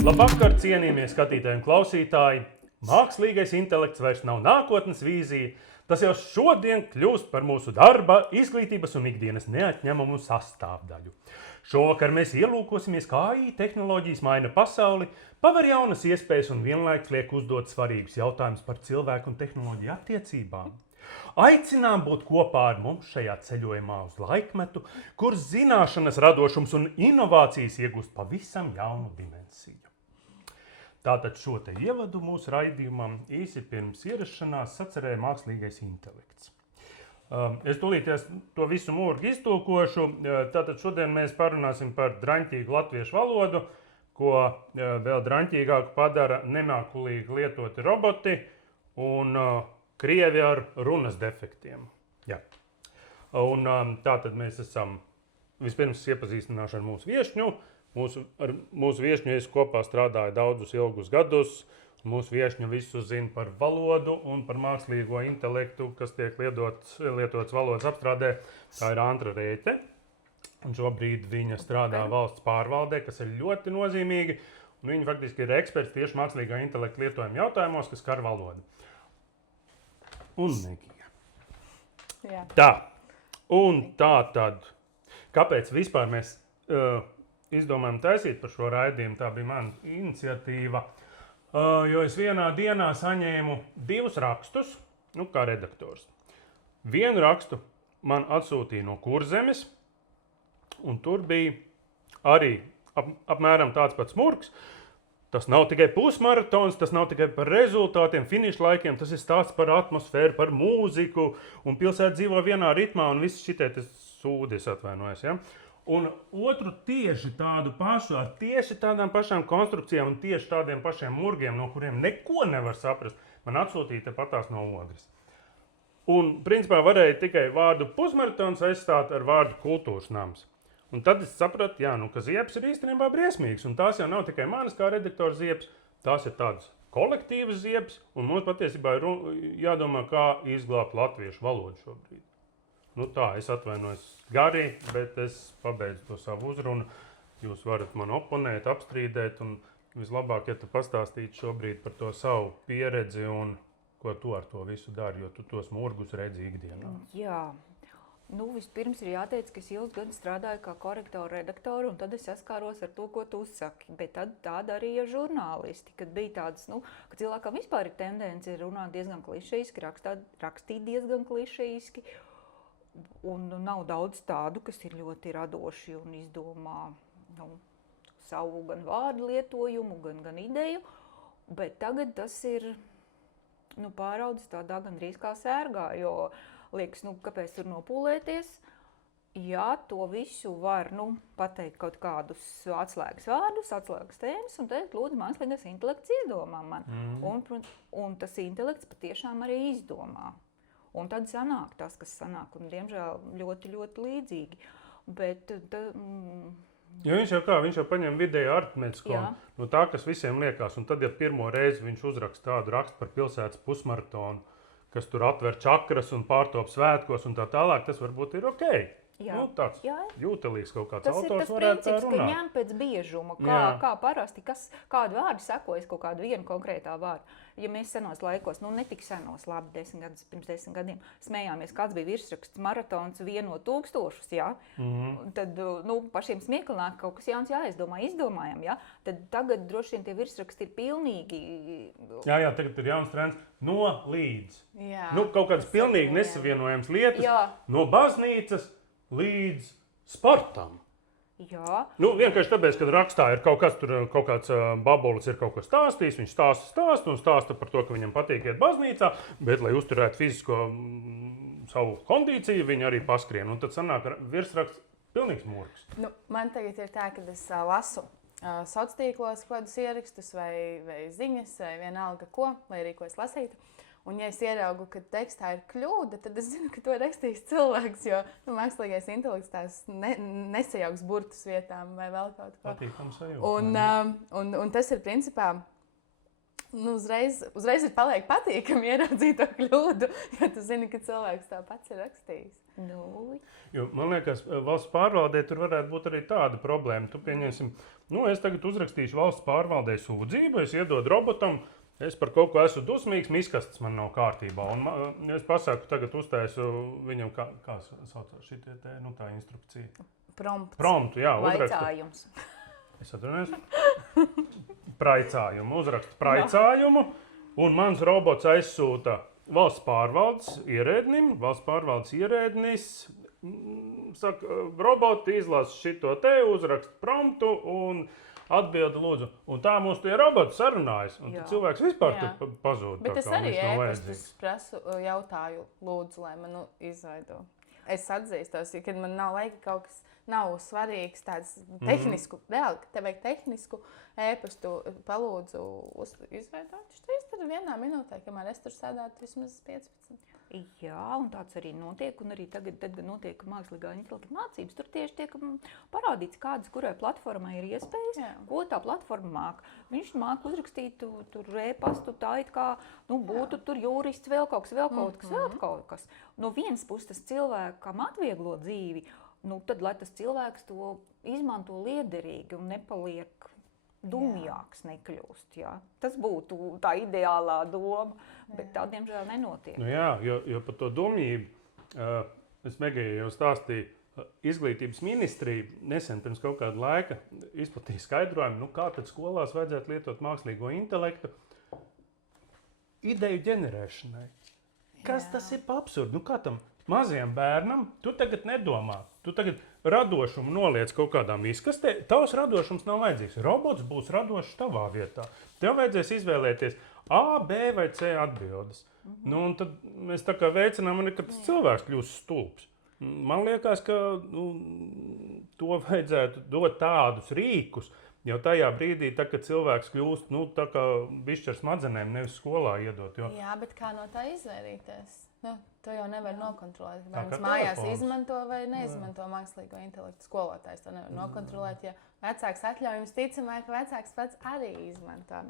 Labvakar, cienījamie skatītāji un klausītāji! Mākslīgais intelekts vairs nav nākotnes vīzija, tas jau šodien kļūst par mūsu darba, izglītības un ikdienas neatņemamu sastāvdaļu. Šovakar mēs ielūkosimies, kā AI tehnoloģijas maina pasauli, paver jaunas iespējas un vienlaikus liek uzdot svarīgus jautājumus par cilvēku un tehnoloģiju attiecībām. Aicinām būt kopā ar mums šajā ceļojumā uz laikmetu, kur zināšanas, radošums un inovācijas iegūst pavisam jaunu dimensiju. Tātad šo te ievadu mūsu raidījumam īsi pirms ierašanās sacerēja mākslīgais intelekts. Es tūlīties to visu mūrgi iztulkošu. Tātad šodien mēs parunāsim par draņķīgu latviešu valodu, ko vēl draņķīgāku padara nemākulīgi lietoti roboti un krievi ar runas defektiem. Jā. Un tātad mēs esam vispirms iepazīstināšu ar mūsu viešņu. Ar mūsu viešņu es kopā strādāju daudzus ilgus gadus. Mūsu viešņa visu zina par valodu un par mākslīgo intelektu, kas tiek lietots valodas apstrādē. Tā ir Antra Rēte. Un šobrīd viņa strādā valsts pārvaldē, kas ir ļoti nozīmīgi. Un viņa faktiski ir eksperts tieši mākslīgā intelekta lietojuma jautājumos, kas skar valodu. Un Negija. Jā. Tā. Un tā tad, kāpēc vispār mēs izdomājām taisīt par šo raidījumu, tā bija mana iniciatīva, jo es vienā dienā saņēmu 2 rakstus, kā redaktors. Vienu rakstu man atsūtīja no Kurzemes, un tur bija arī apmēram tāds pats murgs. Tas nav tikai pusmaratons, tas nav tikai par rezultātiem, finiša laikiem, tas ir stāsts par atmosfēru, par mūziku, un pilsēta dzīvo vienā ritmā, un viss šitie sūdi, es atvainojos, ja? Un otru tieši tādu pašu, ar tieši tādām pašām konstrukcijām un tieši tādiem pašiem murgiem, no kuriem neko nevar saprast, man atsūtīja tepatās no Ogres. Un, principā, varēja tikai vārdu pusmaratons aizstāt ar vārdu kultūras nams. Un tad es sapratu, ka ziepes ir īstenībā briesmīgas, un tās jau nav tikai manas kā redaktora ziepes, tās ir tādas kolektīvas ziepes, un mums patiesībā ir jādomā, kā izglābt latviešu valodu šobrīd. Tā, es atvainojos gari, bet es pabeidzu to savu uzrunu. Jūs varat man oponēt, apstrīdēt, un vislabāk, ja tu pastāstītu šobrīd par to savu pieredzi un ko tu ar to visu dari, jo tu tos murgus redzi ikdienā. Jā. Vispirms ir jāteic, ka es ilgus gadus strādāju kā korektora redaktora, un tad es saskāros ar to, ko tu uzsaki. Bet tad tā darīja žurnālisti, kad bija tāds, ka cilvēkam vispār ir tendence runāt diezgan klišejiski, rakstīt diezgan klišejiski. Un nav daudz tādu, kas ir ļoti radoši un izdomā savu gan vārdu lietojumu, gan ideju, bet tagad tas ir pāraudzis tādā gandrīz kā sērgā, jo liekas, kāpēc tur nopūlēties, ja to visu var pateikt kaut kādus atslēgas vārdus, atslēgas tēmas, un teikt, lūdzu, mākslīgais intelekts izdomā man. Un tas intelekts patiešām arī izdomā. Un tad sanāk tas, kas sanāk, un diemžēl ļoti, ļoti līdzīgi. Bet jo viņš jau paņem vidēju aritmētisko no tā, kas visiem liekas, un tad, ja pirmo reizi viņš uzraksta tādu rakstu par pilsētas pusmaratonu, kas tur atver čakras un pārtop svētkos un tā tālāk, tas varbūt ir okei. Tāds jūtelīgs kaut kāds autors varētu tā runāt. Tas ir tas princips, ka ņem pēc biežuma, kā parasti, kādu vārdu sekojas kaut kādu vienu konkrētā vārdu. Ja mēs senos laikos, netik senos, labi, 10 gadus, pirms 10 gadiem, smējāmies, kāds bija virsraksts maratons 1000, tad, pašiem smieklnāk kaut kas jauns izdomājam, tad tagad droši vien tie virsraksti ir pilnīgi... Jā, tagad ir jauns trends no līdz. Kaut kādas pilnīgi nesavienojams lietas, no baznīcas līdz sportam. Jā. Vienkārši tāpēc, kad rakstā ir kaut kāds babolis ir kaut ko stāstījis, viņš stāsta par to, ka viņam patīk iet baznīcā, bet, lai uzturētu fizisko savu kondīciju, viņi arī paskrien. Un tad sanāk virsraksts pilnīgs murgs. Man tagad ir tā, ka es lasu sociālos tīklos kādus ierakstus vai ziņas, vai vienalga ko, lai arī ko es lasītu. Un, ja es ieraugu, ka tekstā ir kļūda, tad es zinu, ka to rakstījis cilvēks, jo mākslīgais intelekts tās nesajauks burtus vietām vai vēl kaut ko. Patīkam sajūta. Un tas ir principā, uzreiz ir paliek patīkami ieraudzīt to kļūdu, jo tu zini, ka cilvēks tā pats ir rakstījis. Jo, man liekas, valsts pārvaldē tur varētu būt arī tāda problēma. Tu pieņemsim, es tagad uzrakstīšu valsts pārvaldē sūdzību, es iedodu robotam, es par kaut ko esmu dusmīgs, miskastes man nav kārtībā. Un es pasaku, tagad uztaisu viņam, kā saucās šitie te, tā instrukcija. Promptu, jā, uzrakstu. Vaicājums. Es atvainojos. Praicājumu, uzrakstu praicājumu, un mans robots aizsūta valsts pārvaldes ierēdnim. Valsts pārvaldes ierēdnis saka, roboti izlasa šito te, uzraksta promptu un atbildi lūdzu. Un tā mums tie roboti sarunājas. Un tad cilvēks vispār tur pazūd. Bet es arī ēpastus prasu, jautāju, lūdzu, lai man izveido. Es atzīstos, ja kad man nav laika kaut kas nav svarīgs, tāds tehnisku, reāli, ka tev vajag tehnisku ēpastu, palūdzu izveidot. Šis tad vienā minūtē, kamēr es tur sēdētu vismaz 15. Jā, un tāds arī notiek, un arī tagad, kad notiek mākslīgā intelekta mācības, tur tieši tiek parādīts, kādas, kurai platformai ir iespējas, ko tā platforma māk. Viņš māk uzrakstīt tur ēpastu, tā it kā, būtu tur jurists, vēl kaut kas. No vienas puses tas cilvēkam atvieglo dzīvi, tad, lai tas cilvēks to izmanto liederīgi un nepaliek dumjāks nekļūst. Jā. Tas būtu tā ideālā doma, bet tā, diemžēl, nenotiek. Jo par to dumjību es Megajai jau stāstīju. Izglītības ministrija nesen pirms kaut kāda laika izplatīja skaidrojumu, kā tad skolās vajadzētu lietot mākslīgo intelektu ideju ģenerēšanai. Kas tas ir pa absurdu? Kā tam mazajam bērnam tu tagad nedomā? Tu tagad radošumu noliec kaut kādā miskastē, tavs radošums nav vajadzīgs. Robots būs radošs tavā vietā. Tev vajadzēs izvēlēties A, B vai C atbildes. Un tad mēs tā kā veicinām, ka tas cilvēks kļūst stulbs. Man liekas, ka to vajadzētu dot tādus rīkus, jau tajā brīdī, kad cilvēks kļūst tā kā bišķi ar smadzenēm, nevis skolā iedot. Jā, bet kā no tā izvairīties? To jau nevar nokontrolēt. Bērns mājās izmanto vai neizmanto mākslīgo intelektu. Skolotājs to nevar nokontrolēt. Ja vecāks atļauj, jums ticamāk, ka vecāks pats arī izmanto.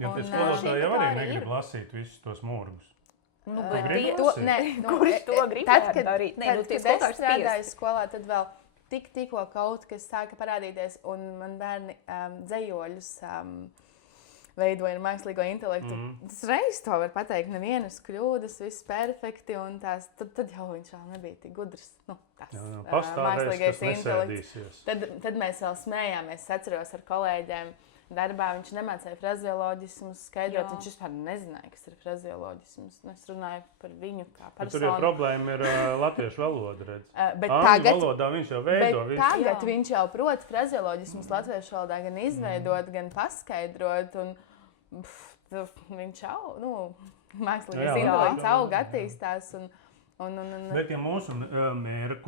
Jo tie skolotāji jau arī negrib lasīt visus tos murgus. Kurš to gribētu darīt? Kad es strādāju skolā, tad vēl tikko kaut kas sāka parādīties, un man bērni dzejoļus veidoja ar mākslīgo intelektu. Tas reiz to var pateikt, nevienas kļūdas, viss perfekti, un tad jau viņš vēl nebija tik gudrs. Mākslīgais intelekts. Tad mēs vēl smējāmies, es atceros ar kolēģiem. Darbā viņš nemācīja frazeoloģismus skaidrot, viņš vispār nezināja, kas ir frazeoloģismus. Es runāju par viņu kā personu. Tur jau problēma ir latviešu valoda, redz. Angļu valodā viņš jau veido visu. Tagad viņš jau prot frazeoloģismus latviešu valodā gan izveidot, gan paskaidrot, un viņš jau, mākslīgais intelekts aug, attīstās, Bet ja mūsu mēra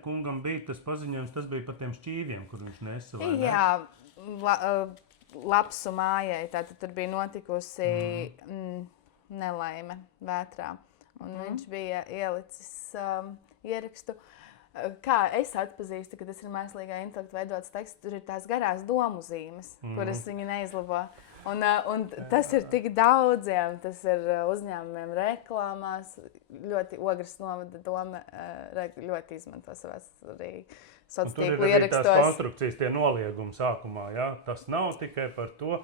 kungam bija tas paziņojums, tas bija par tiem šķīviem, kur viņš nesa, vai ne? Jā, Lapsu mājai, tātad tur bija notikusi nelaime vētrā, un viņš bija ielicis ierakstu. Kā es atpazīstu, ka tas ir mākslīgā intelekta veidots teksts, tur ir tās garās domu zīmes, kuras viņi neizlabo. Un tas ir tik daudziem, tas ir uzņēmumiem reklāmās, ļoti Ogres novada doma ļoti izmanto savās arī sociālo tīklu ierakstos. Tur ir tās konstrukcijas, tie noliegumi sākumā, jā, tas nav tikai par to,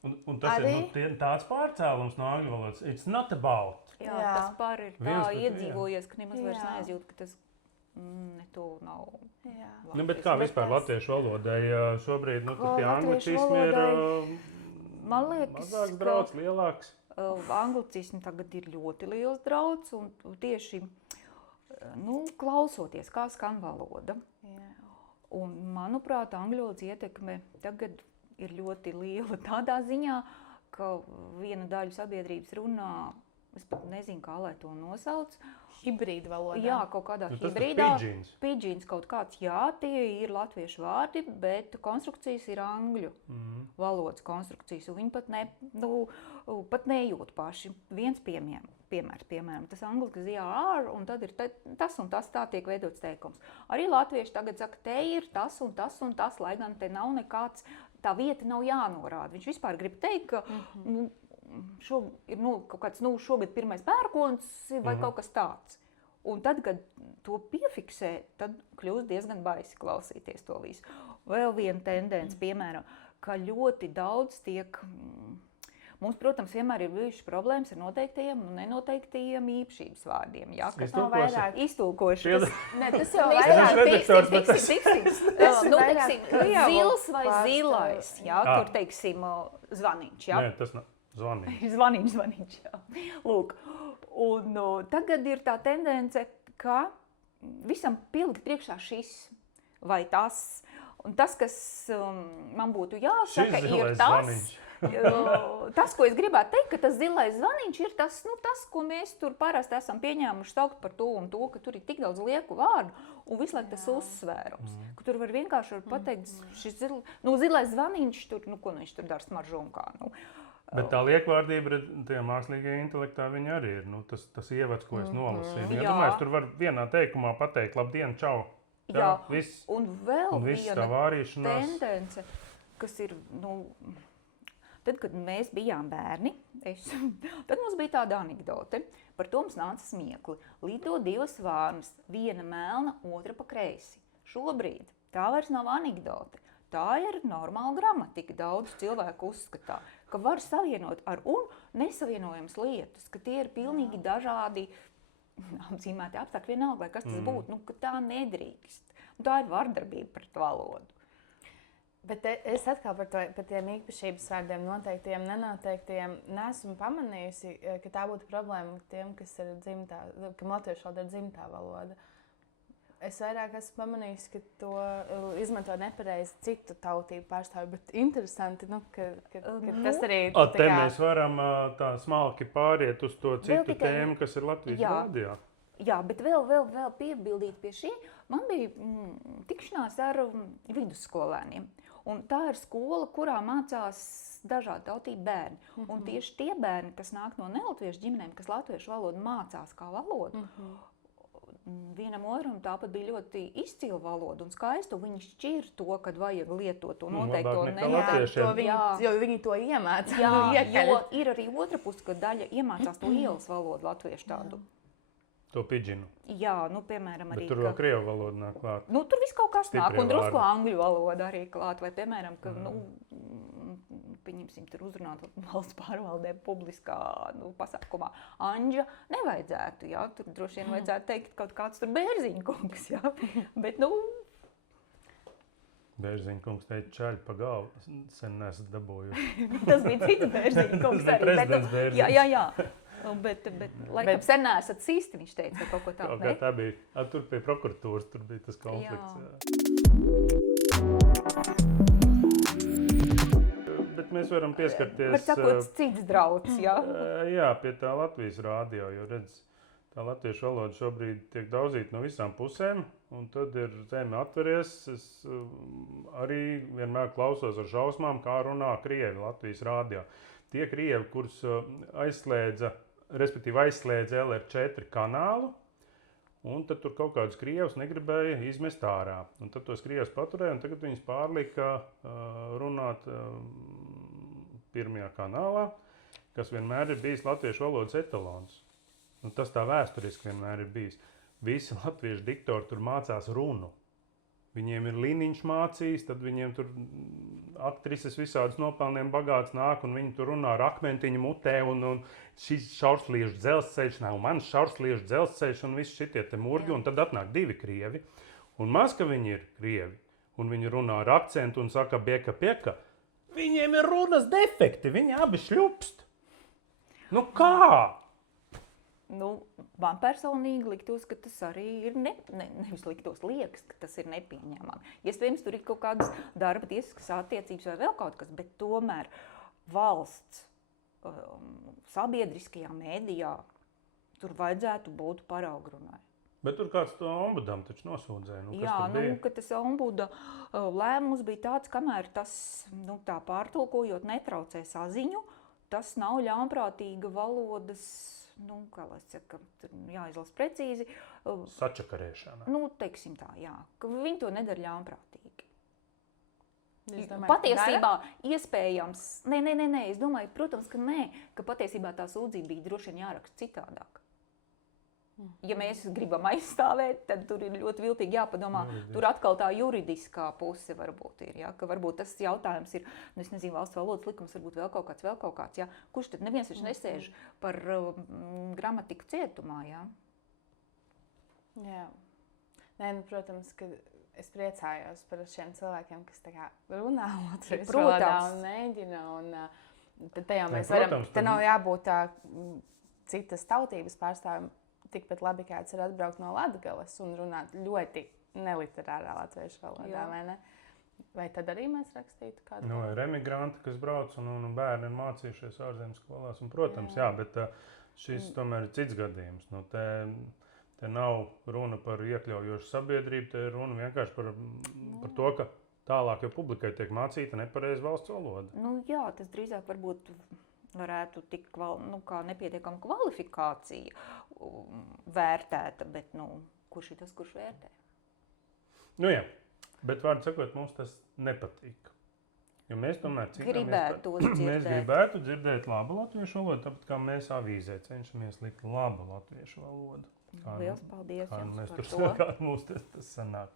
un tas arī? Ir tāds pārcēlums no angļu valodas, it's not about. Jā, tas par ir tā iedzīvojies, ka nemaz vairs neaizjūt, ka tas to nav. Bet kā vispār latviešu valodai šobrīd, tie anglicismi ir... Man liekas, mazāks draudz, lielāks. Anglicismi tagad ir ļoti liels draudz, un tieši klausoties, kā skan valoda. Un, manuprāt, angļu valodas ietekme tagad ir ļoti liela tādā ziņā, ka viena daļa sabiedrības runā, es pat nezinu, kā lai to nosauc. Hibrīda valodā. Jā, kaut kādā hibrīdā. Pidžins kaut kāds, jā, tie ir latviešu vārdi, bet konstrukcijas ir angļu valodas konstrukcijas. Un viņi pat nejūt paši. Viens piemērs, piemēram, tas angliski are, un tad ir tas un tas, tā tiek veidots teikums. Arī latvieši tagad saka, te ir tas un tas un tas, lai gan te nav nekāds, tā vieta nav jānorāda. Viņš vispār grib teikt, ka ir kaut kāds šogad pirmais pērkons vai kaut kas tāds. Un tad, kad to piefiksē, tad kļūst diezgan baisi klausīties to visu. Vēl viena tendence, piemēram, ka ļoti daudz tiek... Mums, protams, vienmēr ir bijušas problēmas ar noteiktajiem un nenoteiktajiem īpašības vārdiem. Jā, kas nav vairāk iztulkoši. Tas jau Tiksim. Nu, teiksim, zils vai zilais. Jā, tur, teiksim, zvaniņš. Jā. Nē, tas nav zvaniņš. Zvaniņš, jā. Lūk. Un tagad ir tā tendence, ka visam pildi priekšā šis vai tas. Un tas, kas man būtu jāsaka, ir tas, tas, ko es gribētu teikt, ka tas zilais zvaniņš ir tas, ko mēs tur parasti esam pieņēmuši saukt par to un to, ka tur ir tik daudz lieku vārdu un visu laiku tas uzsvērums. Ka tur var vienkārši pateikt, šis zilais zvaniņš, tur, ko viņš tur dara smaržunkā. Bet tā liekvārdība tajā mākslīgajā intelektā viņa arī ir. Tas ievads, ko es nolasīju. Ja domāju, tur var vienā teikumā pateikt labdien, čau. Jā, viss. Un vēl viena tendence, kas ir, tad, kad mēs bijām bērni, tad mums bija tāda anekdote. Par to mums nāca smiekli. Lido divas vārnas, viena melna, otra pa kreisi. Šobrīd tā vairs nav anekdote. Tā ir normāla gramatika. Daudz cilvēku uzskatā, ka var savienot ar un nesavienojamas lietas, ka tie ir pilnīgi dažādi apzīmēti apstākļi vienalga, lai kas tas būtu, ka tā nedrīkst. Un tā ir vardarbība pret valodu. Bet es atkal par tiem īpašības vārdiem noteiktajiem, nenoteiktiem neesmu pamanījusi, ka tā būtu problēma tiem, kas ir kam latviešu valoda ir dzimtā valoda. Es vairāk esmu pamanījusi, ka to izmanto nepareizi citu tautību pārstāvju, bet interesanti, ka tas arī... Te mēs varam tā smalki pāriet uz to citu tēmu, kas ir Latvijas rādījā. Jā, bet vēl piebildīt pie šī, man bija tikšanās ar vidusskolēniem. Un tā ir skola, kurā mācās dažādu tautību bērni. Un tieši tie bērni, kas nāk no nelatviešu ģimenēm, kas latviešu valodu mācās kā valodu, vienam otram tāpat bija ļoti izcila valoda un skaista. Viņi šķir to, kad vajag lietot to noteikto un nenoteikto. Jo viņi to iemācās. Jā, jo ir arī otra puse, ka daļa iemācās to ielas valodu latviešu tādu. To pidžinu. Jā, piemēram, arī... Bet tur vēl krievu valoda nāk klāt. Tur viss kaut kas nāk, un drusku angļu valoda arī klāt. Vai, piemēram, ka, pieņemsim, tur uzrunāt valsts pārvaldē publiskā pasākumā. Anģa nevajadzētu, jā, tur droši vien vajadzētu teikt kaut kāds tur Bērziņkungs, jā. Bet, Bērziņkungs teica čaļi pa galvu, sen nesat dabūjuši. Tas bija cits Bērziņkungs arī. Prezidents Bērziņš. Jā. Bet laikam sen nesat sīsti, viņš teica, vai kaut ko tādu, ne? Tā bija. Tur pie prokuratūras tur bija tas konflikts. Bet mēs varam pieskarties... Var sakot, cits drauds, jā? Jā, pie tā Latvijas rādio, jo redz, tā latviešu valoda šobrīd tiek daudzīta no visām pusēm, un tad ir zeme atveries. Es arī vienmēr klausos ar šausmām, kā runā krievi Latvijas rādio. Tie krievi, kurus aizslēdza LR4 kanālu, un tad tur kaut kādus krievus negribēja izmest ārā. Un tad tos krievus paturēja, un tagad viņus pārlika runāt pirmajā kanālā, kas vienmēr ir bijis latviešu valodas etalons. Un tas tā vēsturiski vienmēr ir bijis. Visi latviešu diktori tur mācās runu. Viņiem ir Liniņš mācījis, tad viņiem tur aktrises visādas nopelniem bagāts nāk, un viņi tur runā ar akmentiņu mutē, un šis šaursliežu dzelzceļš nav mans šaursliežu dzelzceļš, un visi šitie te murgi, un tad atnāk divi krievi. Un maz, ka viņi ir krievi, un viņi runā ar akcentu un saka bieka pieka, viņiem ir runas defekti, viņi abi šļupst. Kā? Man personīgi liktos, ka tas arī ir nevis liktos liekas, ka tas ir nepieņemami. Iespējams, tur ir kaut kādas darba tiesiskas attiecības vai vēl kaut kas, bet tomēr valsts sabiedriskajā mēdījā tur vajadzētu būt paraugrunai. Bet tur kāds to ombudam taču nosūdzēja. Jā, ka tas ombuda lēmums bija tāds, kamēr tas, tā pārtulkojot, netraucē saziņu, tas nav ļaunprātīga valodas, kā lai saka, jāizlas precīzi. Sačakarēšana. Teiksim tā, jā, ka viņi to nedara ļaunprātīgi. Patiesībā iespējams, nē, es domāju, protams, ka nē, ka patiesībā tā sūdzība bija droši vien jāraksta citādāk. Ja mēs gribam aizstāvēt, tad tur ir ļoti viltīgi jāpadomā. Tur atkal tā juridiskā puse varbūt ir. Ja? Ka varbūt tas jautājums ir, nu, es nezinu, valsts valodas likums, varbūt vēl kaut kāds. Ja? Kurš tad neviens taču nesēž par gramatiku cietumā? Ja? Jā. Nē, nu, protams, ka es priecājos par šiem cilvēkiem, kas tā kā runā latviešu valodā un mēģina. Tad te jau mēs varam, te nav jābūt tā citas tautības pārstāvjiem. Tikpat labi, kāds ir atbraukt no Latgales un runāt ļoti neliterārā latviešu valodā, vai ne? Vai tad arī mēs rakstītu kādu? Nu, ir emigranti, kas brauc un bērni ir mācījušies ārzemes skolās. Un, protams, jā, bet šis tomēr ir cits gadījums. Nu, te nav runa par iekļaujošu sabiedrību, te ir runa vienkārši par to, ka tālāk jau publikai tiek mācīta nepareiza valsts valoda. Nu, jā, tas drīzāk varbūt varētu tik kā nepietiekama kvalifikācija vērtēta, bet kurš ir tas, kurš vērtē? Nu jā, bet vārdu sakot, mums tas nepatīk. Jo mēs tomēr mēs gribētu dzirdēt labu latviešu valodu, tāpat kā mēs avīzē cenšamies likt labu latviešu valodu. Liels paldies jums par to. Kā mums tas sanāk.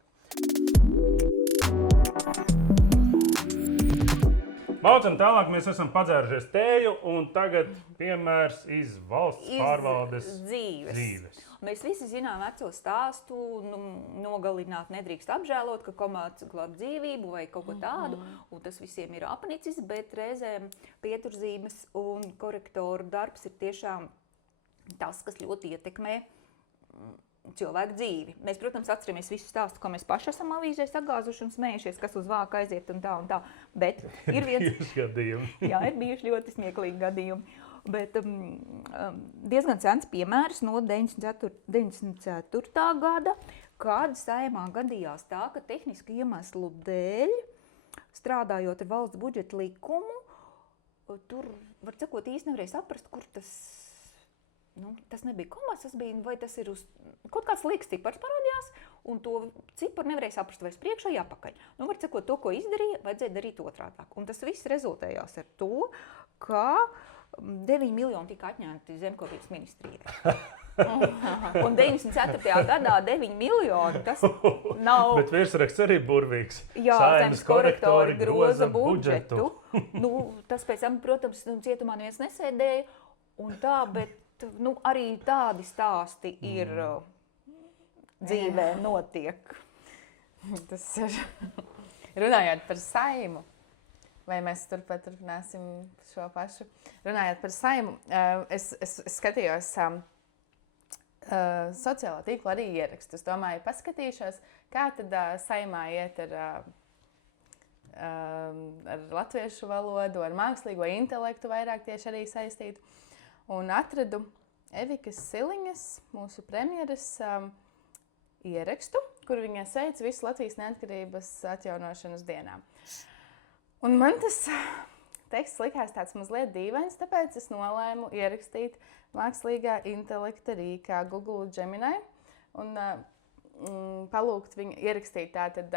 Maucam tālāk, mēs esam padzērušies tēju, un tagad piemērs iz valsts pārvaldes dzīves. Mēs visi zinām veco stāstu, nogalināt nedrīkst apžēlot, ka komāts glāb dzīvību vai kaut ko tādu, un tas visiem ir apnicis, bet reizēm pieturzīmes un korektoru darbs ir tiešām tas, kas ļoti ietekmē cilvēku dzīvi. Mēs, protams, atceramies visu stāstu, ko mēs paši esam avīzē sagāzuši un smējušies, kas uz vāka aiziet un tā, bet ir viens... Jā, ir bijuši ļoti smieklīgi gadījumi. Bet diezgan sens piemērs no 94. gada, kad Saeimā gadījās tā, ka tehniski iemeslu dēļ, strādājot ar valsts budžeta likumu, tur, var sakot, īsti nevarēja saprast, kur tas nebija komats, tas bija, vai tas ir uz kaut kāds liekas cipars parādījās, un to ciparu nevarēja saprast vai priekšā, vai apakaļ. Var sakot, to, ko izdarīja, vajadzēja darīt otrādāk. Un tas viss rezultējās ar to, ka 9 miljoni tika atņemti zemkopības ministrijai. Un 94. gadā 9 miljoni, tas nav... Bet virsraksts arī burvīgs. Jā, Saeimas korektori groza budžetu. Tas pēc tam, protams, cietumā neviens nesēdēja, un tā, bet arī tādi stāsti ir dzīvē notiek. Tas ir runājot par Saimu. Vai mēs turpināsim šo pašu? Runājot par Saimu, es skatījos sociālā tīkla arī ierakstus. Domāju, paskatīšos, kā tad Saimā iet ar latviešu valodu, ar mākslīgo intelektu vairāk tieši arī saistītu. Un atradu Evikas Siliņas, mūsu premjeras, ierakstu, kur viņa sveic visu Latvijas neatkarības atjaunošanas dienā. Un man tas teksts likās tāds mazliet dīvains, tāpēc es nolēmu ierakstīt mākslīgā intelekta rīkā Google Gemini un palūgt viņu ierakstīt tātad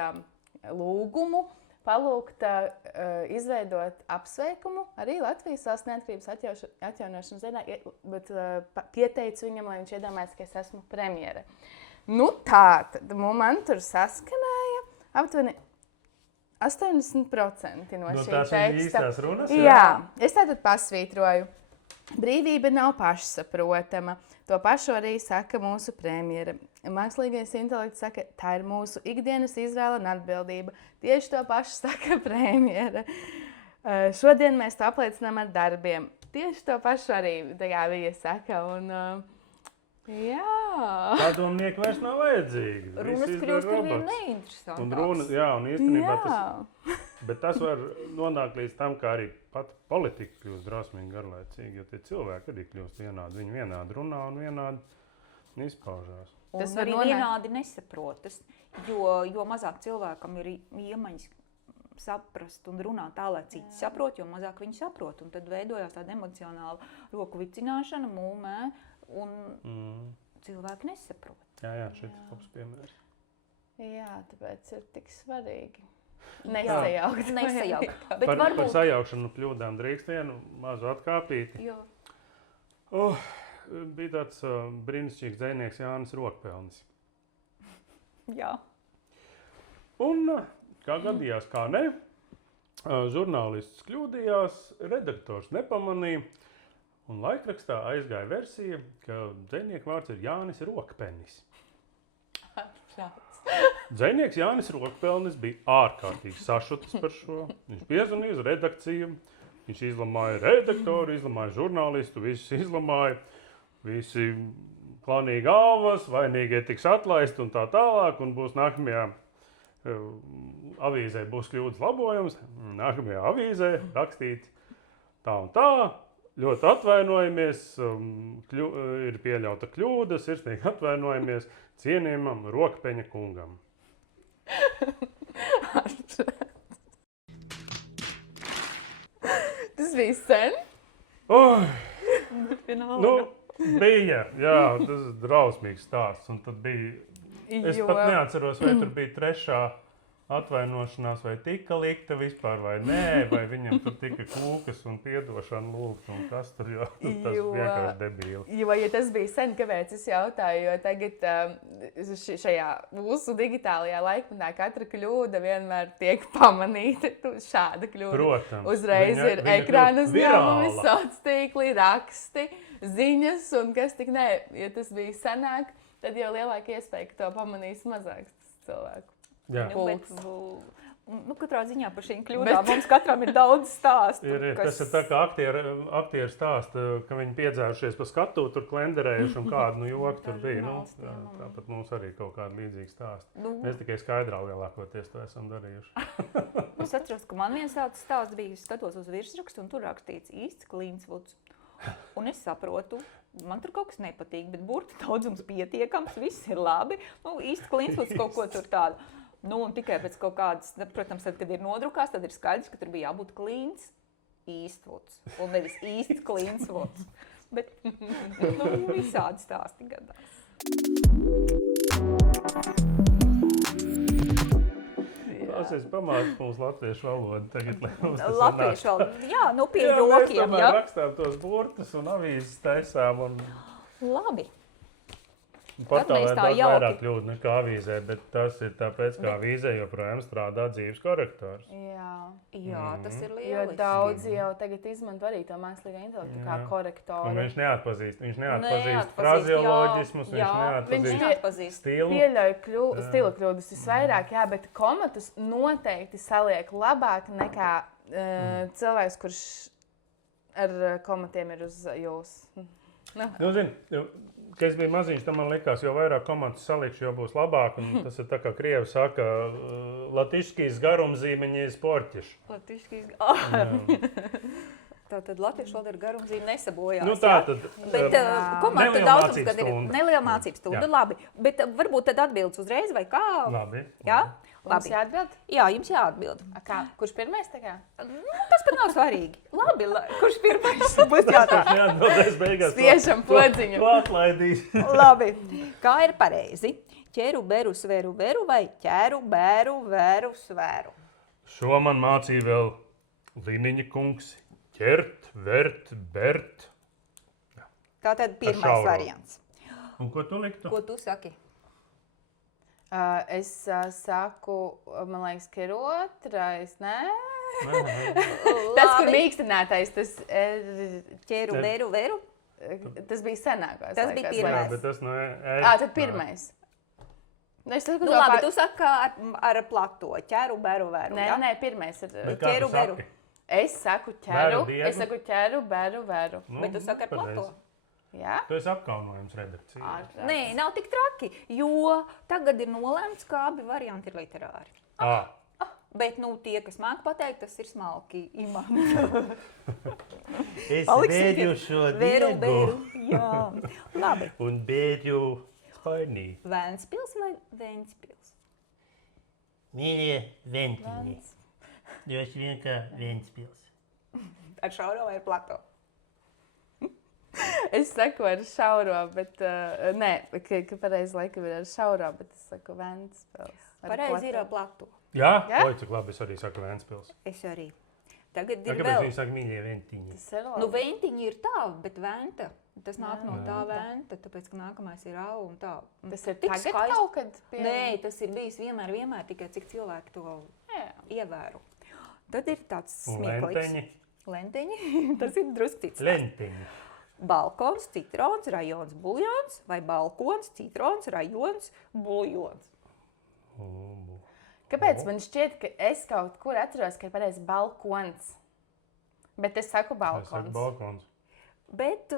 lūgumu, palūgt izveidot apsveikumu arī Latvijas valsts neatkarības atjaunošanas dienā, bet pieteicu viņam, lai viņš iedomājas, ka es esmu premjere. Tātad man tur saskanēja aptuveni 80% no šī teksta. Īstās runas, jā, es tātad pasvītroju. Brīvība nav pašsaprotama. To pašu arī saka mūsu premjere. Mākslīgais intelekts saka, tā ir mūsu ikdienas izvēle un atbildība. Tieši to pašu saka premjere. Šodien mēs to apliecinām ar darbiem. Tieši to pašu arī viņa saka. Jā. Padomnieki vairs nav vajadzīgi. Runas kļūst ar vien neinteresantāks. Un īstenībā tas var nonākt līdz tam, kā arī pat politika kļūst drausmīgi garlaicīgi, jo tie cilvēki arī kļūst vienādi. Viņi vienādi runā un vienādi izpaužās. Tas arī vienādi nesaprotas, jo mazāk cilvēkam ir iemaņas saprast un runāt tā, lai citi saprot, jo mazāk viņi saprot. Un tad veidojās tāda emocionāla roku vicināšana, mūmē, un cilvēki nesaprot. Jā, šeit ir labs piemērs. Jā, tāpēc ir tik svarīgi. Nesajaukt. Par sajaukšanu kļūdām drīkst vienu mazu atkāpīti. bija tāds brīnišķīgs dzejnieks Jānis Rokpelnis. Jā. Un, kā gadījās, kā ne, žurnālists kļūdījās, redaktors nepamanīja, un laikrakstā aizgāja versija, ka dzejnieka vārds ir Jānis Rokpenis. Dzejnieks Jānis Rokpelnis bija ārkārtīgi sašutis par šo. Viņš piezvanīja uz redakciju, viņš izlamāja redaktoru, izlamāja žurnālistu, visus izlamāja, visi klanīja galvas, vainīgie tiks atlaisti un tā tālāk, un būs nākamajā avīzē būs kļūdas labojums, nākamajā avīzē rakstīt tā un tā, ļoti atvainojamies, ir pieļauta kļūda, sirsnīgi atvainojamies cienījamam Rokpeņa kungam. Tas bija sen? Oh, Nu, bija, jā, tas ir drausmīgs stāsts, un tad bija, es pat neatceros, vai tur bija trešā atvainošanās, vai tika likta vispār, vai nē, vai viņam tur tika kūkas un piedošana lūgt, un kas tur, jo tas vienkārši debīli. Jo, ja tas bija sen, kāpēc es jautāju, jo tagad šajā mūsu digitālajā laikmetā katra kļūda vienmēr tiek pamanīta. Šāda kļūda. Protams. Uzreiz ir ekrāna uzņēmumi, sociāltīkli, raksti, ziņas, un kas tik nē. Ja tas bija senāk, tad jau lielāka iespēja, ka to pamanīs mazāks cilvēku. Jā. Katrā ziņā par šīm kļūdām mums katram ir daudz stāstu. Tas ir tā kā aktieri stāsta, ka viņi piedzērušies pa skatu, tur klenderējuši un kādu joku tur bija. Tāpat mums arī kaut kāda līdzīga stāsta. Mēs tikai skaidrā lielākoties to esam darījuši. Es atceros, ka man viens tāds stāsts bija, skatos uz virsrakstu un tur rakstīts īsts Klinsvuds. Un es saprotu, man tur kaut kas nepatīk, bet burtu daudzums pietiekams, viss ir labi. Īsts Klinsvuds kaut ko tur tādu. Un tikai pēc kaut kādas, protams, tad, kad ir nodrukās, tad ir skaidrs, ka tur bija jābūt Klīns Īstvuds un nevis īsts Klinsvuds. Bet visādi stāsti gadās. Es pamācu mums latviešu valodu tagad, lai mums tas latviešu valodu, jā, pie jokiem, mēs tomēr rakstām tos burtus un avīzes taisām un... Labi. Portālā ir daudz vairāk kļūdu nekā avīzē, bet tas ir tāpēc, ka avīzē joprojām strādā dzīves korektors. Jā, tas ir lieliski. Jo daudzi jau tagad izmanto arī to mākslīgo intelektu kā korektoru. Un viņš neatpazīst frazeoloģismus, viņš neatpazīst stilu. Pieļauj stila kļūdas visvairāk, jā, bet komatus noteikti saliek labāk nekā cilvēks, kurš ar komatiem ir uz jūs. Kad es biju maziņš, tam man likās, jo vairāk komandas salikšu, jo būs labāk. Un tas ir tā, kā krievi saka, latiškīs garumzīmeņi sportiši. Tātad latviešu valoda ir garumzīme nesabojās. Tātad. Bet komanda daudzums, kad ir neliela mācības stunda. Labi, bet varbūt tad atbildes uzreiz vai kā? Labi. Jā? Mums jāatbild? Jā, jums jāatbild. Kurš pirmais tā kā? Tas pat nav svarīgi. Labi, kurš pirmais būs jāatbild? Neatbildēs beigās. Spiešam podziņu. To atlaidīs. Labi. Kā ir pareizi? Ķeru, beru, sveru, veru vai ķeru, beru, veru, sveru? Šo man mācīja vēl Liniņa kungs. Ķert, vert, bert. Tātad pirmais variants. Un ko tu liktu? Ko tu saki? Es saku, man liekas, ka ir otrais, nē? Tas, kur mīkstinātais, tas ir... Ķeru, beru, veru? Tas bija senākās. Tas bija pirmais. Bet tas no tad pirmais. Labi, tu saki ar plato. Ķeru, beru, veru. Nē, pirmais ir... Ķeru, beru. Es saku ķeru, beru, veru. Bet tu saki ar plato. Jā? Tu esi apkaunojums redakcijā. Nē, nav tik traki, jo tagad ir nolēmts, ka abi varianti ir literāri. Bet tie, kas māk pateikt, tas ir smalki imanti. Es vēru šo diegu. Jā, labi. Un bēģu spainī. Vēnspils vai Ventspils? Mīļie Ventiņi. Droši vien, ka Ventspils. Ar šauro vai ar plato? Es saku ar šauro, bet nē, ka pareizi laikam ir ar šauro, bet es saku Ventspils. Pareizi ir ar plato. Jā? Oi, cik labi, es arī saku Ventspils. Es arī. Tagad ir Kāpēc vēl. viņi saka mīļie Ventiņi? Tas ir labi. Ventiņi ir tā, bet Venta Tas nāk no tā venta, tāpēc, ka nākamais ir au un tā. Tas ir Tik tagad skaisti. kaut kad Nē, tas ir bijis vienmēr, tikai cik cilvēki to ievēro. Tad ir tāds smieklīgs. Lenteņi. Tas ir drusku cits. Lentiņi. Balkons, citrons, rajons, buljons vai balkons, citrons, rajons, buljons. Kāpēc man šķiet, ka es kaut kur atceros, ka ir pareizi balkons? Bet es saku Es saku balkons. balkons. Bet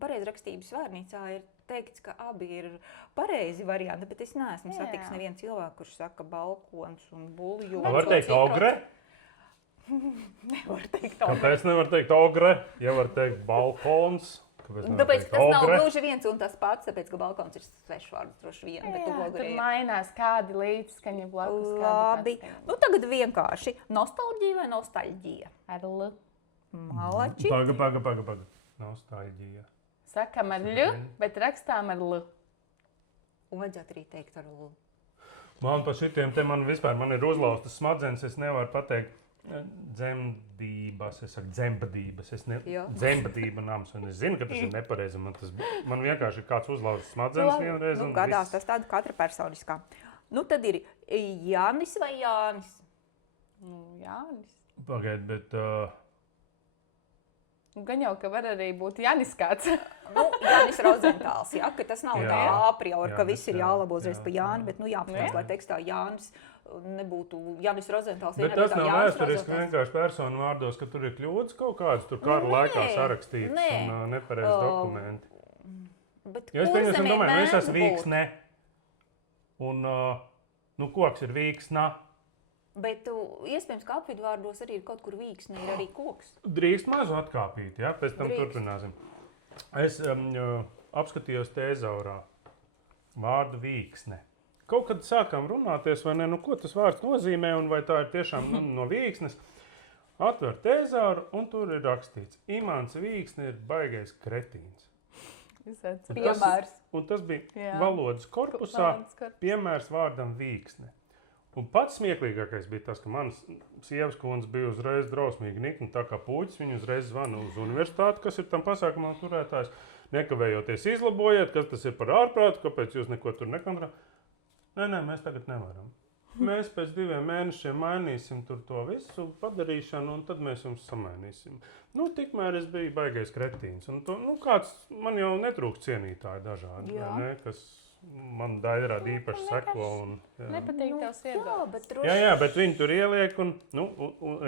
pareizrakstības vārnīcā ir teikts, ka abi ir pareizi varianti, bet es neesmu satiks nevienu cilvēku, kurš saka balkons un buljons. Var teikt ogre? Nevar teikt ogre. Kāpēc nevar teikt ogre? Ja var teikt balkons. Tāpēc tas nav gluži viens un tas pats, tāpēc, ka balkons ir svešvārds droši vien, bet ogre Tur ir. mainās kādi līdzskaņi blakus. Labi. Nu tagad vienkārši. Nostalģija vai nostalģija? Ar L. Malači. Paga. Nostalģija. Sakam ar L, bet rakstām ar L. Un vajadzētu arī teikt ar L. Man pa šitiem te man ir uzlaustas smadzenes, es nevaru pateikt dzemdības, es saku dzembadības, dzembadība nams, un es zinu, ka tas ir nepareizi, man vienkārši ir kāds uzlaustas smadzenes vienreiz, un Gadās tas tāda katra personiskā. Nu tad ir Jānis vai Jānis? Jānis. Pagaid, bet Gan jau, ka var arī būt Jānis kāds. Jānis Rozentāls, ja, ka tas nav Jā. tā a priori, ka viss ir jālabo uzreiz jā, pa Jāni, bet jāapstās, Jā. lai tekstā Jānis nebūtu Jānis Rozentāls. Bet tas nav vēsturiski vienkārši personu vārdos, ka tur ir kļūdas kaut kādas, tur kara laikā sarakstītas un nepareizi dokumenti. Jo es pieņemsim, domāju, es esmu Vīksne, un koks ir Vīksna. Bet iespējams, ka apvidvārdos arī ir kaut kur Vīksne, ir arī koks. Drīkst mazu atkāpīt, ja? Pēc tam Drīkst. turpināsim. Es apskatījos tezaurā vārdu Vīksne. Kaut kad sākām runāties, vai ne, ko tas vārds nozīmē, un vai tā ir tiešām no Vīksnes. Atver tezauru, un tur ir rakstīts, Imants Vīksne ir baigais kretīns. Piemērs. Un tas bija Jā. valodas korpusā, piemērs vārdam Vīksne. Un pats smieklīgākais bija tas, ka manas sievas kundze bija uzreiz drausmīgi nikna, tā kā puķis, viņa uzreiz zvana uz universitāti, kas ir tam pasākumam turētājs. Nekavējoties izlabojiet, kas tas ir par ārprātu, kāpēc jūs neko tur nekontrolējat. Nē, mēs tagad nevaram. Mēs pēc 2 mēnešiem mainīsim tur to visu padarīšanu, un tad mēs jums samainīsim. Tikmēr es biju baigais kretīns. Un kāds man jau netrūkst cienītāji dažādi, vai ne, kas man daļrādi īpaši seko. Nepatīk tavs iedomājums. Jā, bet viņi tur ieliek, un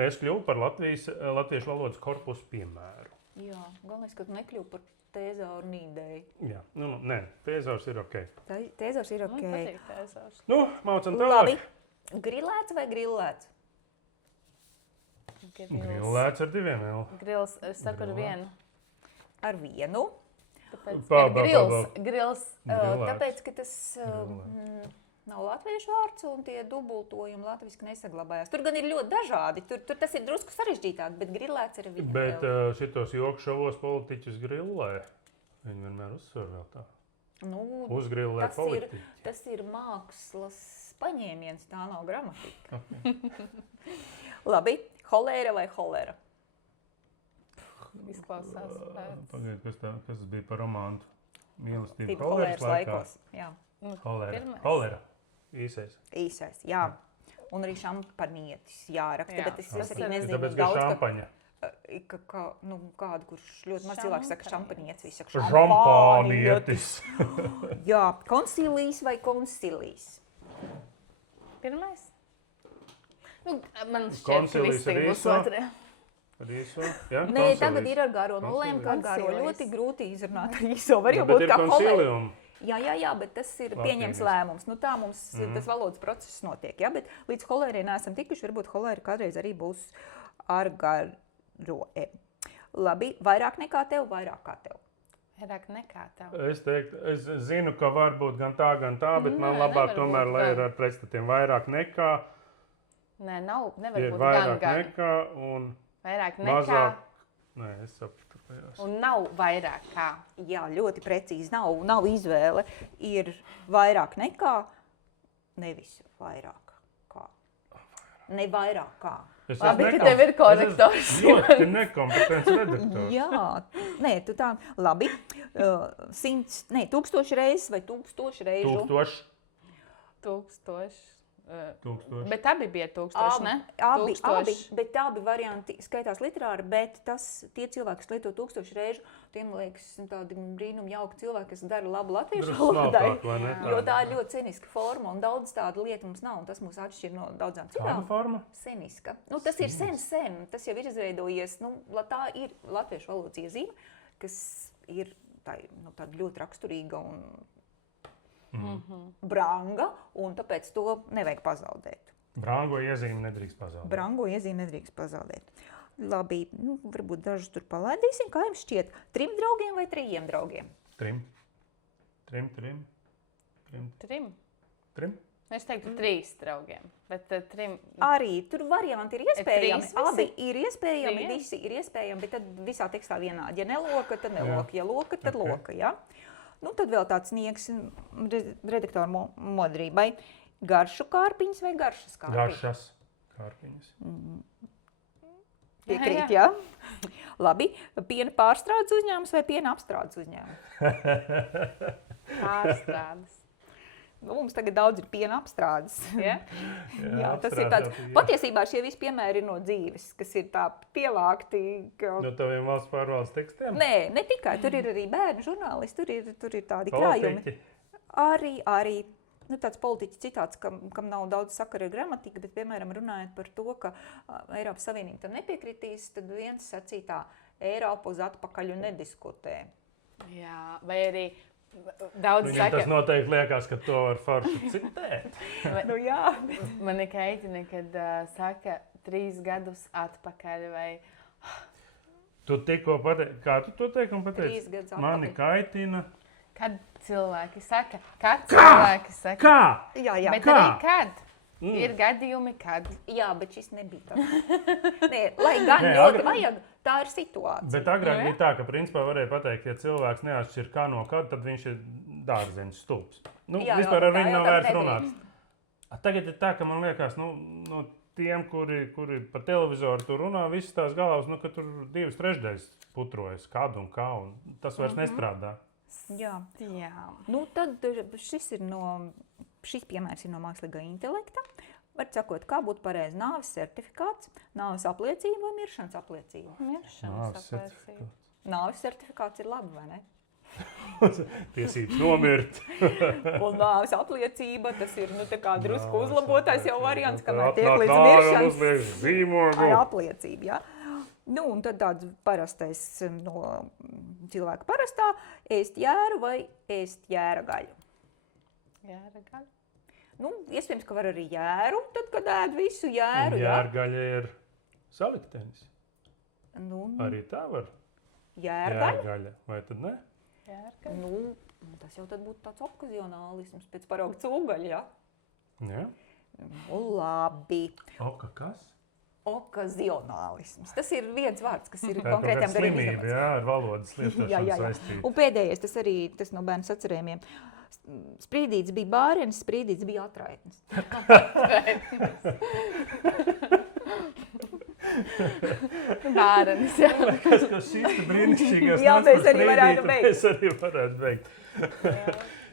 es kļuvu par latviešu valodas korpusu piemēru. Jā, galvenais, ka tu nekļuvi par tezauru nīdēju. Jā, nē, tezaurs ir ok. Tezaurs ir ok. Man patīk tēzors. Maucam Labi. tālāk. Grilēts vai grillēts? Grillēts ar 2 L. Grils, es saku ar vienu. Ar vienu. Tāpēc Pā, ir grils. Tāpēc, ka tas nav latviešu vārds un tie dubultojumi latviski nesaglabājās. Tur gan ir ļoti dažādi. Tur tas ir drusku sarežģītāk, bet grillēts ir viena. Bet šitos jokšovos politiķus grillē. Viņi vienmēr uzsver vēl tā. Uzgrillē politiķi. Tas ir mākslas paņēmiens, tā nav gramatika. Labi, holēra vai holēra? Izklausās pēc. Pagaid, kas tas bija par romantu? Mīlestību Tīpa holēras laikā. laikos. Jā. Pirmais. Holēra. Īsais. Īsais, jā. Un arī šampanietis jāraksta, Jā. bet es arī nezinu Tāpēc, ka daudz, šampaņa. kādu, kurš ļoti maz cilvēku saka šampanietis, visi saka Šampānietis. Jā, konsilijas vai konsilijas? Pirmais? Man šķiet, ka Konsilijas viss tagad ir būs īso? otrajā. Ar īso? Jā, Nē, tagad ir ar garo nulēm, kā Konsilijas. garo ļoti grūti izrunāt ar īso. Var jau Bet būt ir kā holēra. konsilium. Jā, bet tas ir Latvijas. pieņems lēmums. Tā mums tas valodas process notiek, jā, bet līdz holērai neesam tikuši. Varbūt holēra kādreiz arī būs ar garo e. Labi, vairāk nekā tev, vairāk kā tev. Vairāk nekā tev. Es teiktu, es zinu, ka var būt gan tā, bet man labāk nevar tomēr, būt lai ir gan. ar pretstatiem vairāk nekā, Nē, nevar ir būt vairāk gan. nekā un Vairāk nekā mazāk. Nē, es saprotu. un nav vairāk kā. Jā, ļoti precīzi. Nav izvēle. Ir vairāk nekā, nevis vairāk kā. ne vairāk kā. Labi, ka tev ir korektors. Es esmu ļoti nekompetents redaktors. Jā, nē, tu tā, labi, 1000 reizes vai 1000 reižu? 1000. 1000. Bet abi bija 1000, ne? Abi, 1000. bet abi varianti skaitās literāri, bet tie cilvēki, kas lieto 1000 reižu, tiem liekas tādi brīnumi jauki cilvēki, kas dara labu latviešu Drusku valodai, smalkāk, vai ne? jo tā ir ļoti ceniska forma, un daudz tādu lietu mums nav, un tas mūs atšķir no daudzām Kāda citām. forma? Seniska. Nu, tas ir sen, tas jau ir izveidojies, tā ir latviešu valodas iezīme, kas ir tāda ļoti raksturīga un branga, un tāpēc to nevajag pazaudēt. Brango iezīmi nedrīkst pazaudēt. Brango iezīmi nedrīkst pazaudēt. Labi, varbūt dažus tur palaidīsim. Kā jums šķiet? 3 draugiem vai 3 draugiem? 3. Es teiktu 3 draugiem, bet 3... Arī tur varianti ir iespējami. trīs visi? Abi ir iespējami, Trīs? visi ir iespējami, bet tad visā tekstā vienādi. Ja neloka, tad neloka. Ja loka, tad Ok. loka, ja? Nu, tad vēl tāds sniegs redaktora modrībai. Garšu kārpiņas vai garšas kārpiņas? Garšas kārpiņas. Piekrīt, jā? Labi. Piena pārstrādes uzņēmums vai piena apstrādes uzņēmums? Pārstrādes. Mums tagad daudz ir piena apstrādes. Ja? Jā, tas ir tāds. Patiesībā šie visi piemēri ir no dzīves, kas ir tā pielāgti. No taviem valsts pārvaldes tekstiem? Nē, ne tikai. Tur ir arī bērnu žurnālisti, tur ir tādi krājumi. Politiķi. Arī tāds politiķis citāts, kam nav daudz sakara ar gramatiku, bet, piemēram, runājot par to, ka Eiropas Savienība tam nepiekritīs, tad viens sacīja tā, Eiropa uz atpakaļ un nediskutē. Jā, vai arī daudz Viņam saka... tas noteikti liekas, ka to var forši citēt. Nu jā, Mani kaitina, kad saka 3 gadus atpakaļ vai... Tu tikko pateici, kā tu to teikumu pateici? 3 gadus atpakaļ. Mani kaitina. Kad cilvēki saka? Kad cilvēki saka? Kā? jā. Bet Kā? arī kad? Ir gadījumi, kad... Jā, bet šis nebija tāds. Nē, lai gan Nē, ļoti agrāk- vajag, tā ir situācija. Bet agrāk bija tā, ka principā varēja pateikt, ja cilvēks neatšķir kā no kad, tad viņš ir dārzeņu stulbs. Jā, Vispār ar tā viņu jau nav tā vērts nedrīkst. runāt. Tagad ir tā, ka man liekas, no tiem, kuri pa televizoru tur runā, visas tās galvas, ka tur 2/3 putrojas kad un kā, un tas vairs nestrādā. Jā. Jā. Nu, tad šis piemērs ir no mākslīgā intelekta. Var sakot, kā būtu pareizi nāves certifikāts, nāves apliecība vai miršanas apliecība? Miršanas apliecība. Nāves certifikāts ir labi, vai ne? Tiesības nomirt. Un nāves apliecība, tas ir tā kā drusku uzlabotais jau variants, kamēr tiek Atnāk līdz ārā un miršanas uzliek zīmogu. ar apliecību. Ja? Nu, un tad tāds parastais no cilvēka parastā ēst jēru vai ēst jēra gaļu. Jēra gaļa. Nu, iespējams, ka var arī jēru, tad, kad ēd visu jēru. Jērgaļa ir saliktenis. Nu, Arī tā var. jērgaļa. Jērgaļa. Vai tad ne? Jēra gaļa. Nu, tas jau tad būtu tāds okazionālisms pēc parauga cūgaļa, ja? Jā. Nu, labi. Oka kas? Okazionālisms. Tas ir viens vārds, kas ir Tā ir kaut kāda konkrētiem gadiem slimība, izdomāts. jā, ar valodas lietošanu saistīta. Un pēdējais, tas no bērnu sacerējumiem. Sprīdīts bija bārenis, sprīdīts bija atraitnis. Bārenis, jā. Kas šīs te brīnišķīgās Jā, nāc mēs par arī varētu sprīdīti, beigt. Mēs arī varētu beigt.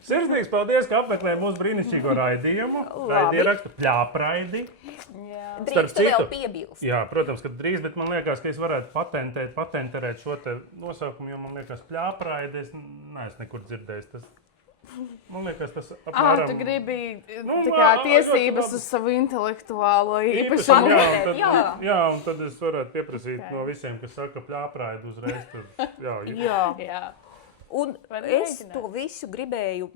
Sirsnīgs paldies, ka apmeklēji mūsu brīnišķīgo raidījumu. Labi. Raidierakstu Pļāpraidi. Jā. Drīkstu vēl citu- piebilst. Jā, protams, ka drīz, bet man liekas, ka es varētu patenterēt šo te nosaukumu, jo man liekas, Pļāpraidi, es neesmu nekur dzirdējis. Man liekas, tas apmēram... Tu gribi Nu, tā kā man- tiesības ļoti uz savu intelektuālo īpašumu. īpašumu. Jā, un tad, Jā. jā, un tad es varētu pieprasīt no visiem, kas saka Pļāpraidi uzreiz. Tur, jā, Jā. Jā. Un Var es mēģināt. to visu gribēju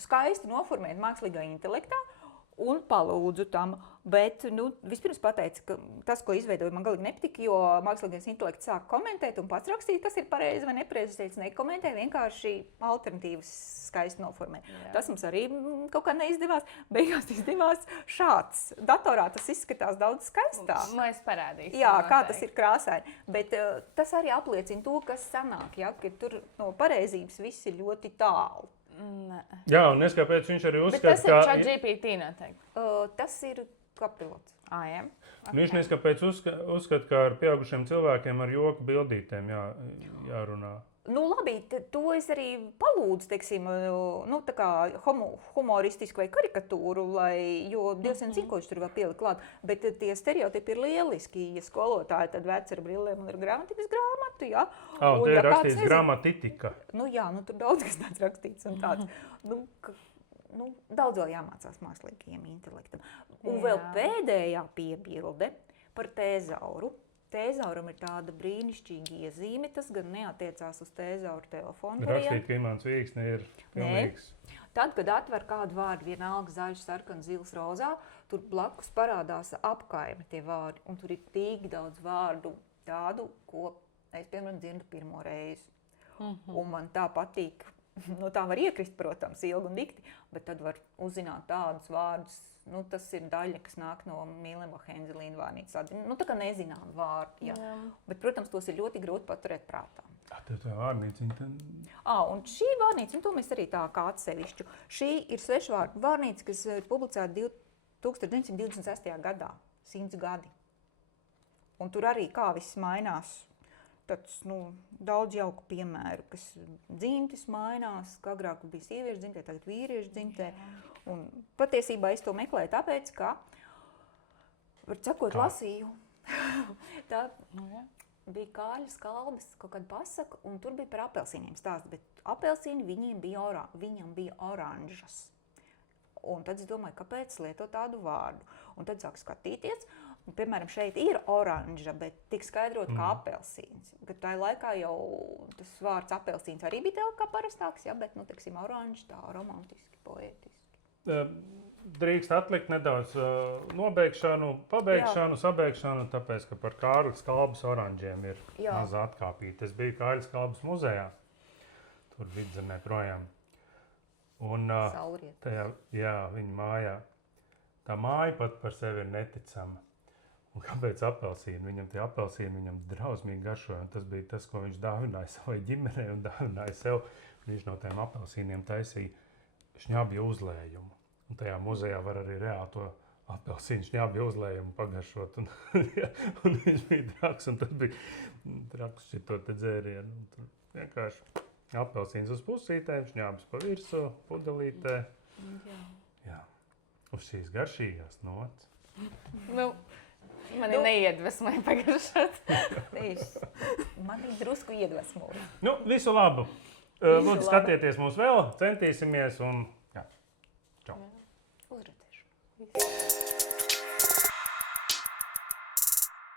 skaisti noformēt mākslīgā intelektā un palūdzu tam. Bet vispirms pateicu, ka tas, ko izveidoju, man galīgi nepatika, jo mākslīgais intelekts sāk komentēt un pats rakstīt, kas ir pareizi vai nepareizi. Es teicu, nekomentē, vienkārši alternatīvas skaisti noformē. Jā. Tas mums arī kaut kā neizdevās. Beigās izdevās šāds. Datorā tas izskatās daudz skaistāk. Mēs parādīsim. Jā, kā tas ir krāsaini. Bet tas arī apliecina to, kas sanāk, ja, ka tur no pareizības viss ir ļoti tālu. Nē. Jā, un es kāpēc viņš arī Bet uzskata, tas ir ChatGPT noteikti. Tas ir kā pilots. Jā. Viņš kāpēc uzskata, ka ar pieaugušiem cilvēkiem ar joku bildītēm jārunā. Nu, labi, to es arī palūdzu, teiksim, nu, tā kā humoristisku vai karikatūru, jo Dievs vien zina, ko viņš tur vēl pielikt klāt. Bet tie stereotipi ir lieliski. Ja skolotāji, tad veci ar brillēm un ar gramatikas grāmatu, jā. Un te ir rakstīts gramatika. Nu jā, nu tur daudz kas tāds rakstīts un tāds. Daudz vēl jāmācās mākslīgajam intelektam. Un vēl pēdējā piebilde par tēzauru. Tēzauram ir tāda brīnišķīga iezīme, tas gan neatiecās uz tēzauru telefonu variantu. Rakstīt, ka Imants Vīksne ir pilnīgs. Tad, kad atver kādu vārdu, vienalga zaļš, sarkans, zils, rozā, tur blakus parādās apkaime tie vārdi. Un tur ir tik daudz vārdu tādu, ko es, piemēram, dzirdu pirmo reizi. Un man tā patīk. Nu, tā var iekrist, protams, ilgi un dikti, bet tad var uzzināt tādus vārdus. Nu, tas ir daļa, kas nāk no Mīlema Henzelīna vārnīcas. Nu, tā kā nezinām vārdi, jā. Bet, protams, tos ir ļoti grūti paturēt prātā. Tev tā vārnīca. Un šī vārnīca, un to mēs arī tā kā atsevišķu. Šī ir svešvārdu vārnīca, kas ir publicēta 1926. gadā, 100 gadi. Un tur arī kā viss mainās. Tāds, daudz jauku piemēru, kas dzimtes mainās, kā agrāk bija sieviešu dzimtē, tagad vīriešu dzimtē. Un patiesībā es to meklēju tāpēc, ka, var sakot, lasīju. Tā bija Kāļa Skalbes kaut kāda pasaka, un tur bija par apelsīniem stāsts, bet apelsīni viņam bija oranžas. Un tad es domāju, kāpēc lietot tādu vārdu. Un tad sāku skatīties. Un, piemēram, šeit ir oranža, bet tik skaidrot kā apelsīns. Bet tajā laikā jau tas vārds apelsīns arī bija tev kā parastāks, ja? Bet, teiksim, oranža tā romantiski, poētiski. Drīkst atlikt nedaudz nobeigšanu, pabeigšanu, sabeigšanu, tāpēc, ka par Kārļa Skalbes oranžiem ir maza atkāpīta. Es biju Kārļa Skalbes muzejā, tur Vidzemē projām. Un tajā, viņa mājā. Tā māja pat par sevi ir neticama. Un kāpēc apelsīni? Viņam tie apelsīni drausmīgi garšoja. Un tas bija tas, ko viņš dāvināja savai ģimenei un dāvināja sev. Viņš no tiem apelsīniem taisīja šņabju uzlējumu. Un tajā muzejā var arī reāli to apelsīnu šņabju uzlējumu pagaršot. Un viņš bija traks, un tas bija traks šito te dzērienu. Tur vienkārši apelsīns uz pusītēm, šņabs pa virsu, pudelītē. Jā. Uz šīs garšīgās nots. Mani neiedvesmoja pagaršot. Mani drusku iedvesmoja. Visu labu. Lūdzu, skatieties mūs vēl, centīsimies un čau. Uzredzēšu.